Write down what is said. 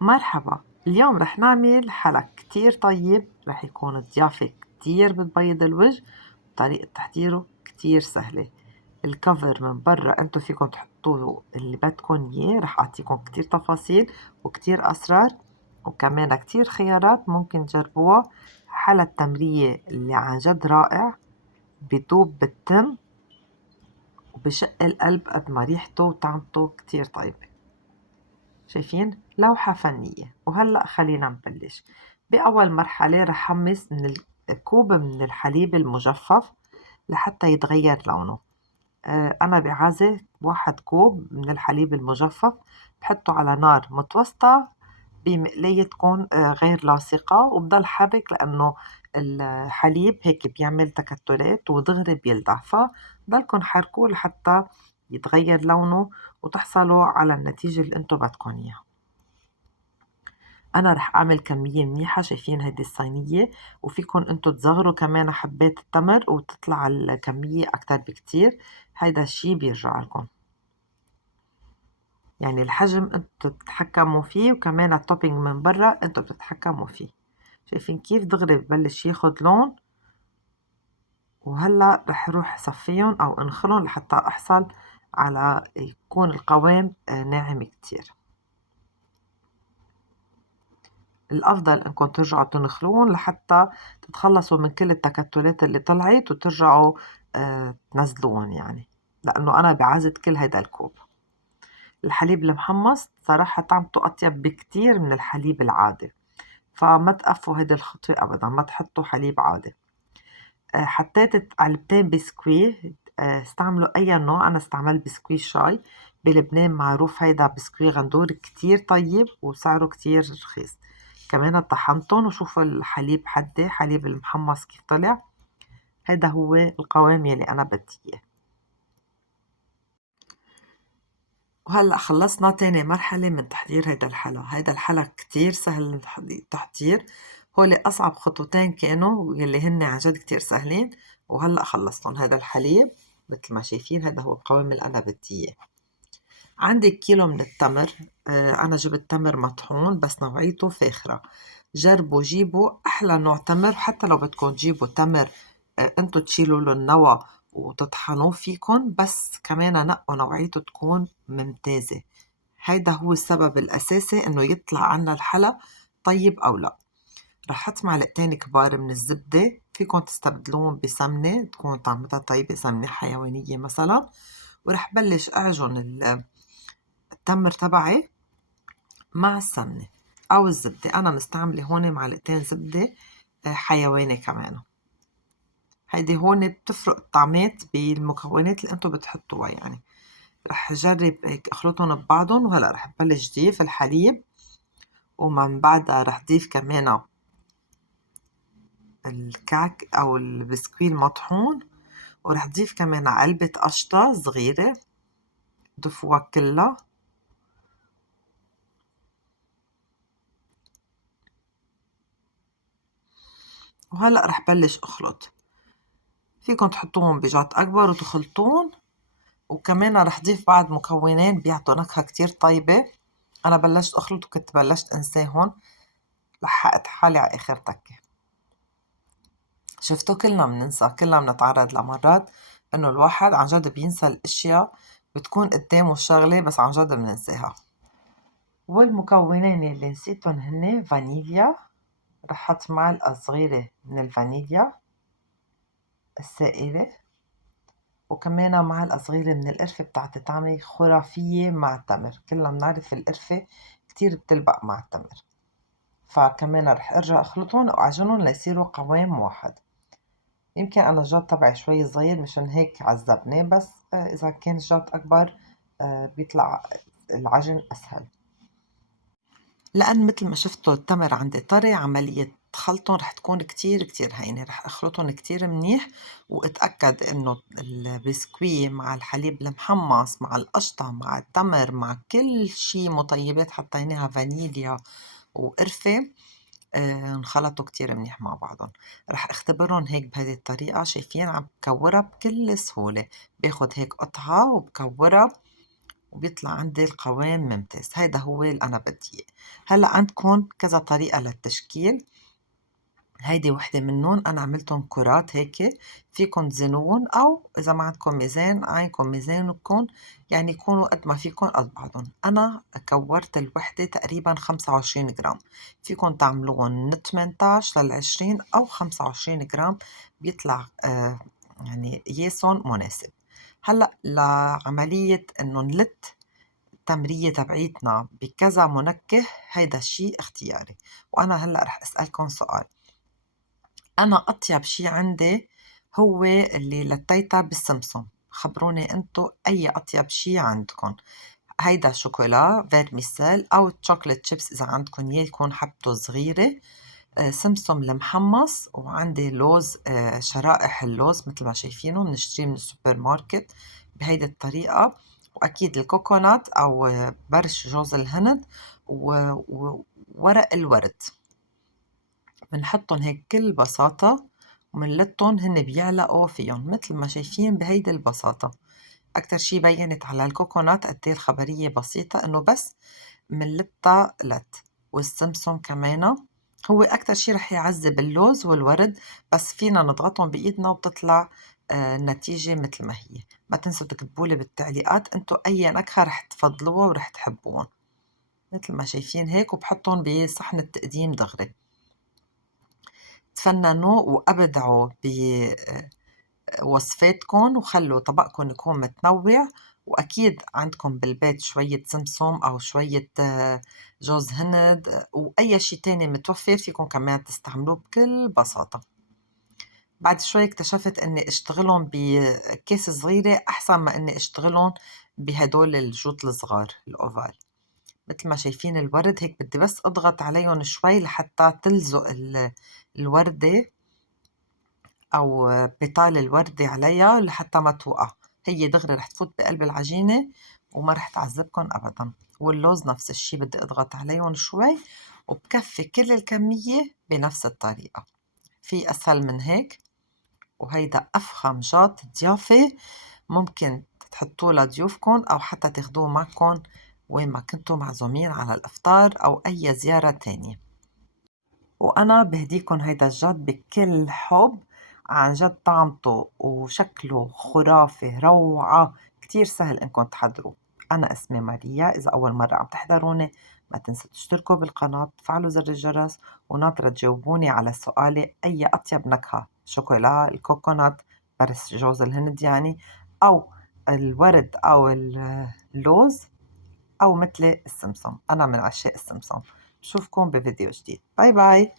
مرحبا، اليوم رح نعمل حلا كتير طيب. رح يكون ضيافة كتير بتبيض الوجه. طريقة تحضيره كتير سهلة. الكفر من برا انتو فيكن تحطوه اللي بدكن اياه. رح اعطيكم كتير تفاصيل وكتير اسرار وكمان كتير خيارات ممكن تجربوها. حلا التمرية اللي عن جد رائع، بيدوب بالتم وبشق القلب قد ما ريحته وطعمته كتير طيبة. شايفين لوحة فنية. وهلأ خلينا نبلش. بأول مرحلة رح حمص من كوب من الحليب المجفف لحتى يتغير لونه. أنا بعازة 1 كوب من الحليب المجفف بحطه على نار متوسطة بمقلاية تكون غير لاصقة، وبضل حرك لأنه الحليب هيك بيعمل تكتلات ودغري بيلدع، فضلكن حركوه لحتى يتغير لونه وتحصلوا على النتيجة اللي انتو بدكن اياها. انا رح اعمل كمية منيحة. شايفين هيدي الصينية، وفيكن انتو تصغروا كمان حبات التمر وتطلع الكمية اكتر بكتير. هيدا الشي بيرجع لكم، يعني الحجم انتو بتتحكموا فيه وكمان التوبينج من برا انتو بتتحكموا فيه. شايفين كيف دغري ببلش ياخد لون. وهلا رح اروح صفيهم او انخلهم لحتى احصل على يكون القوام ناعم كتير. الأفضل إنكم ترجعوا تنخلون لحتى تتخلصوا من كل التكتلات اللي طلعت وترجعوا تنزلوهم، يعني لأنه أنا بعزت كل هيدا الكوب. الحليب المحمص صراحة طعمته أطيب بكتير من الحليب العادي، فما تقفوا هيدي الخطوة أبدا، ما تحطوا حليب عادي. حطيت علبتين بسكوي. استعملوا أي نوع. أنا استعملت بسكوي شاي. بلبنان معروف هيدا بسكوي غندور كتير طيب وسعره كتير رخيص. كمان طحنتهم وشوفوا الحليب حدي حليب المحمص كيف طلع. هيدا هو القوام يلي أنا بدي إياه. وهلأ خلصنا تاني مرحلة من تحضير هيدا الحلا. هيدا الحلا كتير سهل التحضير. هولي أصعب خطوتين كانوا يلي هن عن جد كتير سهلين، وهلأ خلصتهم. هيدا الحليب مثل ما شايفين هيدا هو القوام اللي أنا بدي إياه. عندي كيلو من التمر. أنا جبت تمر مطحون بس نوعيته فاخرة. جربوا جيبوا أحلى نوع تمر، حتى لو بدكم تجيبوا تمر انتو تشيلوا له النوى وتطحنوه فيكن، بس كمان نقوا نوعيته تكون ممتازة. هيدا هو السبب الأساسي إنه يطلع عنا الحلا طيب أو لا. رح حط معلقتين كبار من الزبدة، فيكن تستبدلون بسمنة تكون طعمتها طيبة، سمنة حيوانية مثلا. ورح بلش أعجن التمر تبعي مع السمنة أو الزبدة. أنا مستعملة هون معلقتين زبدة حيواني كمان. هيدي هون بتفرق الطعمات بالمكونات اللي انتو بتحطوها يعني. رح جرب هيك اخلطهم ببعضهم. وهلا رح بلش ضيف الحليب، ومن بعدها رح ضيف كمان الكعك او البسكوي المطحون. ورح ضيف كمان علبة قشطة صغيرة ضفوها كلها. وهلأ رح بلش اخلط. فيكن تحطوهم بجات اكبر وتخلطون. وكمان رح ضيف بعض مكونات بيعطوا نكهة كتير طيبة. انا بلشت اخلط وكنت بلشت انساهم، لحقت حالي على اخر تكة. شفتوا كلنا بننسى، كلنا بنتعرض لمرات انه الواحد عن جد بينسى الاشياء بتكون قدامه الشغلة بس عن جد بننساها. والمكونين اللي نسيتهم هن فانيليا. رح حط معلقة صغيرة من الفانيليا السائلة، وكمان معلقة صغيرة من القرفة بتاعت طعمة خرافية مع التمر. كلنا بنعرف القرفة كتير بتلبق مع التمر. فكمان رح ارجع اخلطهم واعجنهم ليصيروا قوام واحد. يمكن أنا الجاد تبعي شوي صغير مشان هيك عذبني، بس إذا كان الجاد أكبر بيطلع العجن أسهل. لأن مثل ما شفتوا التمر عندي طري، عملية خلطهم رح تكون كتير كتير هينة. رح أخلطهم كتير منيح وأتأكد إنه البسكوي مع الحليب المحمص مع القشطة مع التمر مع كل شي مطيبات حطيناها فانيليا وقرفة انخلطوا كتير منيح مع بعضهم. رح اختبرهم هيك بهذه الطريقة. شايفين عم بكورها بكل سهولة. باخد هيك قطعة وبكورها وبيطلع عندي القوام ممتاز. هيدا هو اللي أنا بدي إياه. هلأ عندكن كذا طريقة للتشكيل، هيدي وحدة منّن أنا عملتن كرات هيك، فيكن تزينون أو إذا ما عندكن ميزان عاينكن ميزانكن، يعني يكونوا قد ما فيكن قد بعضن. أنا كورت الوحدة تقريبا 25 جرام، فيكن تعملوهن من 18 لل20 أو 25 جرام، بيطلع يعني قياسن مناسب. هلأ لعملية إنه نلت التمرية تبعيتنا بكذا منكه، هيدا الشي اختياري. وأنا هلأ رح أسألكن سؤال. أنا أطيب شي عندي هو اللي لتيتا بالسمسم، خبروني انتو أي أطيب شي عندكن. هيدا شوكولا فيرميسيل أو تشوكلت شيبس إذا عندكن إياه يكون حبته صغيرة، سمسم المحمص، وعندي لوز، شرائح اللوز مثل ما شايفينه بنشتريه من السوبر ماركت بهيدي الطريقة، وأكيد الكوكونات أو برش جوز الهند وورق الورد. بنحطّن هيك بكل بساطة ومنلتّن هن بيعلقوا فيُّن متل ما شايفين بهيدي البساطة. أكتر شي بيّنت على الكوكونات قد إيه الخبرية بسيطة، إنه بس منلتّا لت. والسمسم كمانًا هو أكتر شي رح يعذّب اللوز والورد، بس فينا نضغطُن بإيدنا وبتطلع النتيجة متل ما هي. ما تنسوا تكتبولي بالتعليقات انتو أي نكهة رح تفضلوها ورح تحبّون. متل ما شايفين هيك، وبحطّن بصحن التقديم دغري. تفنّنوا وأبدعوا بوصفاتكن وخلّوا طبقكن يكون متنوّع، وأكيد عندكن بالبيت شوية سمسم أو شوية جوز هند وأي شي تاني متوفّر فيكن كمان تستعملوه بكل بساطة. بعد شوي اكتشفت إنّي اشتغلُن بكاسة صغيرة أحسن ما إنّي اشتغلُن بهدول الجوط الصغار الأوفال. متل ما شايفين الورد هيك بدي بس أضغط عليهم شوي لحتّى تلزق الوردة أو بيتال الوردة عليها لحتّى ما توقع، هي دغري رح تفوت بقلب العجينة وما رح تعذبكن أبداً. واللوز نفس الشي بدي أضغط عليهم شوي وبكفّي كل الكمية بنفس الطريقة. في أسهل من هيك؟ وهيدا أفخم جاط ضيافة ممكن تحطّوه لضيوفكن أو حتّى تاخدوه معكن وين ما كنتوا معزومين على الإفطار أو أي زيارة تانية. وأنا بهديكن هيدا الجد بكل حب، عن جد طعمته وشكله خرافي روعة، كتير سهل إنكم تحضروه. أنا اسمي ماريا، إذا أول مرة عم تحضروني ما تنسوا تشتركوا بالقناة وتفعلوا زر الجرس، وناطرة تجاوبوني على سؤالي أي أطيب نكهة، شوكولا، الكوكونات، برس جوز الهند يعني، أو الورد أو اللوز، أو مثلي السمسم. أنا من عشاق السمسم. بشوفكم بفيديو جديد. باي باي.